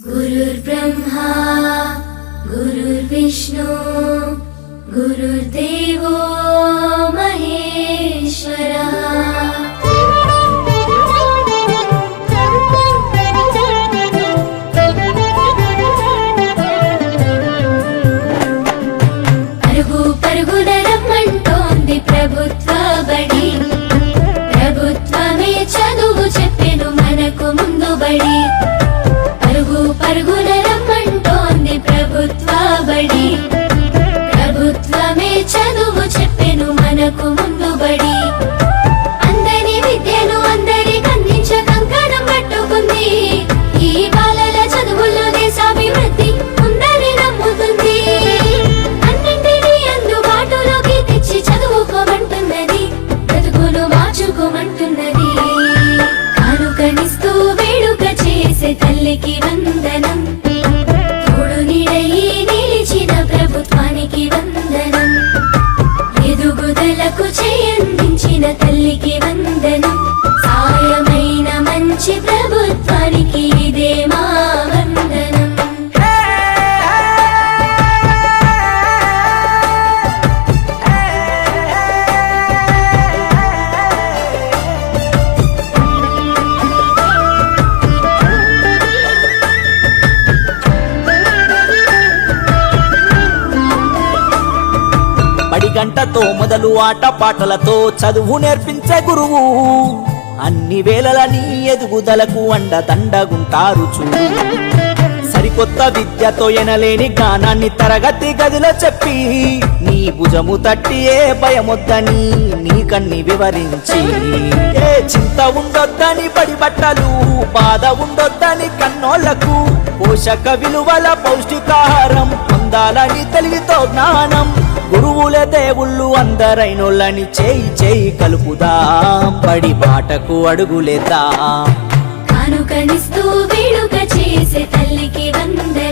गुरुर्ब्रह्मा गुरुर्विष्णु गुरुर्देवो महेश्वरः। పరుగు పరుగున రమ్మంటోంది ప్రభుత్వ బడి, ప్రభుత్వమే చదువు చెప్పెను మనకు ముందు బడి. పరుగు పరుగున రమ్మంటోంది ప్రభుత్వ బడి, ప్రభుత్వమే చదువు చెప్పెను మనకు ముందు బడి. అందరి విద్యను అందరికి అందించ కంకణం పట్టుకుంది, ఈ బాలల చదువుల్లో దేశాభివృద్ధి ఉందని నమ్ముతుంది. అన్నింటినీ అందుబాటులోకి తెచ్చి చదువుకోమంటున్నది, బ్రతుకును మార్చుకోమంటున్నది. కానుకనిస్తూ వేడుక చేసే తల్లికి వందనం, తోడు నీడయి నిలిచిన ప్రభుత్వానికి వందనం. ఎదుగుదలకు చేయందించిన తల్లికి వందనం, సాయమైన మంచి ప్రభుత్వానికి ఇదే మా వందనం. బడి గంటతో మొదలు ఆట పాటలతో చదువు నేర్పించే గురువు, అన్ని వేళలని ఎదుగుదలకు అండదండగుంటారు చూడు. సరికొత్త విద్యతో ఎనలేని జ్ఞానాన్ని తరగతి గదిలో చెప్పి, నీ భుజము తట్టి ఏ భయమొద్దని నీకన్ని వివరించి, ఏ చింత ఉండొద్దని బడి బట్టలు, బాధ ఉండొద్దని కన్నోళ్లకు, పోషక విలువల పౌష్టికాహారం పొందాలని తెలివితో జ్ఞానం. గురువులే దేవుళ్ళు అందరైనోళ్ళని చేయి చేయి కలుపుదాం, బడి బాటకు అడుగులేద్దాం. కానుకనిస్తూ వేడుక చేసే తల్లికి వందనం.